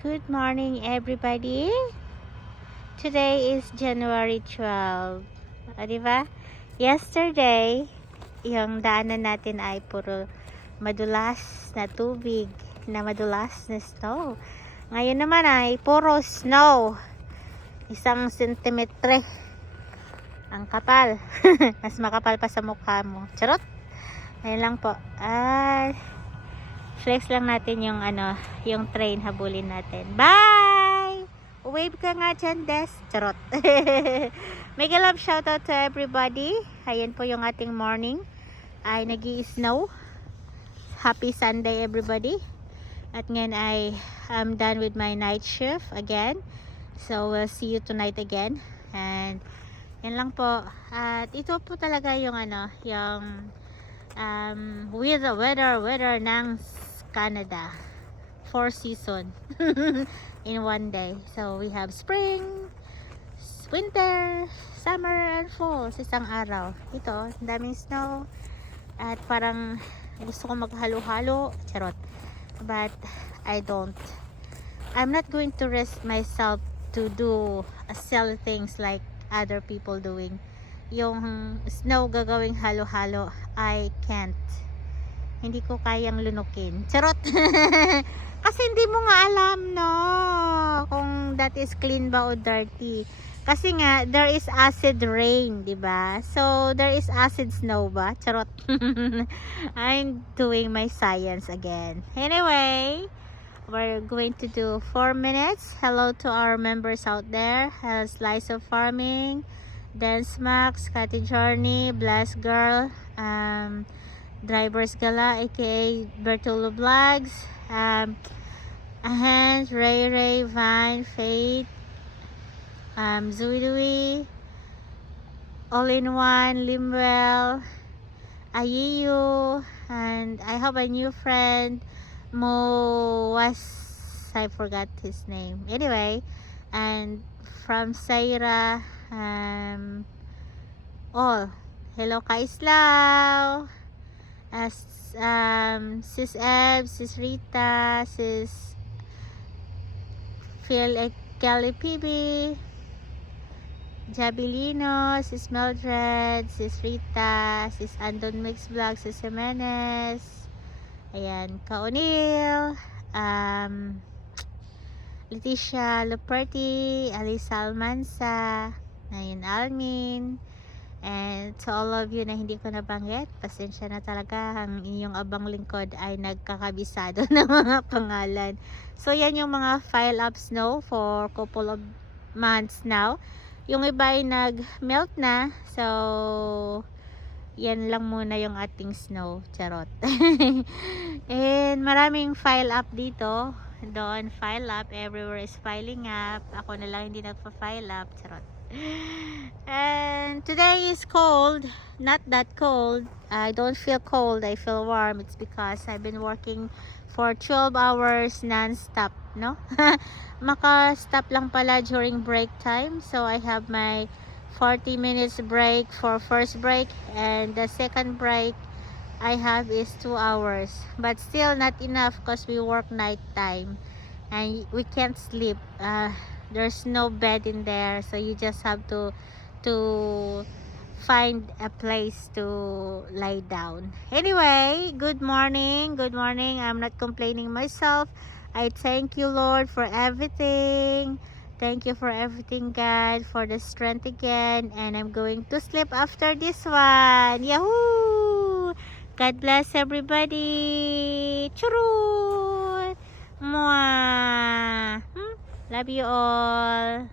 Good morning, everybody. Today is January 12. O, diba? Yesterday, yung daanan natin ay puro madulas na tubig, na madulas na snow. Ngayon naman ay puro snow. 1 sentimetre ang kapal. Mas makapal pa sa mukha mo. Charot! Ayun lang po. Flex lang natin yung yung train, habulin natin. Bye! Wave ka nga dyan, Des. Charot. Mega love shoutout to everybody. Ayan po yung ating morning. Ay nag-i-snow. Happy Sunday, everybody. At ngayon ay I'm done with my night shift again. So we'll see you tonight again. And yan lang po. At ito po talaga yung yung with the weather ng Canada. 4 season in one day. So we have spring, winter, summer, and fall sa isang araw. Ito, daming snow. At parang gusto ko maghalo-halo. Charot. But I don't. I'm not going to risk myself to do silly things like other people doing. Yung snow gagawing halo-halo, I can't. Hindi ko kayang lunukin. Charot. Kasi hindi mo nga alam, no, kung that is clean ba o dirty. Kasi nga there is acid rain, 'di ba? So there is acid snow ba? Charot. I'm doing my science again. Anyway, we're going to do 4 minutes. Hello to our members out there. Slice of Farming, Dance Max, Cathy Journey, Blessed Girl, Drivers Gala, aka Bertolo Vlogs, Ahans, Ray, Vine, Faith, Zuidui, All in One, Limwell, Ayiyu, and I have a new friend, Mo was, I forgot his name. Anyway, and from Saira, all. Hello Kaislaw, Sis Eb, Sis Rita, Sis Phil Kelly PB, Jabilino, Sis Mildred, Sis Rita, Sis Andon Mix Vlog, Sis Jimenez, ayan, Kaunil, Leticia Luperti, Alisa Almansa, ayan, Almin, and to all of you na hindi ko nabanggit, pasensya na talaga, ang inyong abang lingkod ay nagkakabisado ng mga pangalan. So yan yung mga file up snow for couple of months now. Yung iba ay nag-melt na. So yan lang muna yung ating snow. Charot. And maraming file up dito. Doon file up, everywhere is filing up. Ako na lang hindi nagpa-file up. Charot. And today is cold, not that cold. I don't feel cold, I feel warm. It's because I've been working for 12 hours non-stop, no? Maka-stop lang pala during break time. So I have my 40 minutes break for first break, and the second break I have is 2 hours. But still not enough because we work night time and we can't sleep. There's no bed in there, so you just have to find a place to lie down. Anyway, good morning, good morning. I'm not complaining myself. I thank you, Lord, for everything. Thank you for everything, God, for the strength again. And I'm going to sleep after this one. Yahoo! God bless everybody. Churut! Mwah! Love you all.